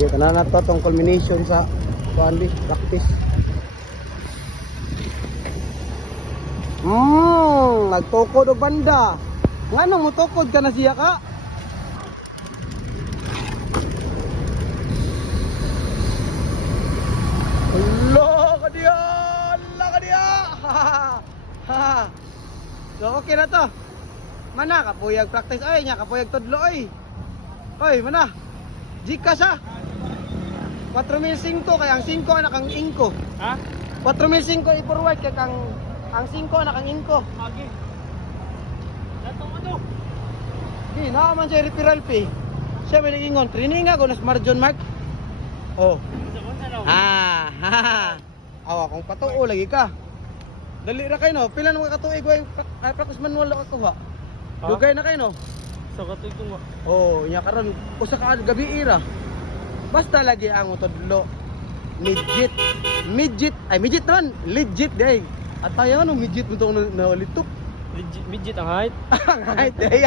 Di ka na to tong culmination sa kuandi practice. Nagtukod og banda. Ngano mo tukod ka na siya ka? Allah ka dia! Allah ka dia! So okay na to. Mana kapuyag practice ay nya kapuyag tudlo ay. Oy, mana? Gcash ha? 4,500 kay ang 5 anak ang ingko. Ha? 4,500 i-forward kay kang ang 5 anak ang ingko. Agi. Datong ano? Di na man siya referral fee. Siya may nag-ingon, training ako nas Marjon Mark. Oh. Awa kung patuo lagi ka. Dali ra kay no, pila nang katuig wa practice manual ako ha. Dugay na kay no. Sa katuig ko nga. Oh, nya karon usa ka gabi ira. Basta lagi ang utodlo. Midget. Midget naman, legit day. At tayo ano midget mo tong na litop. Midget ang height. Ang height day.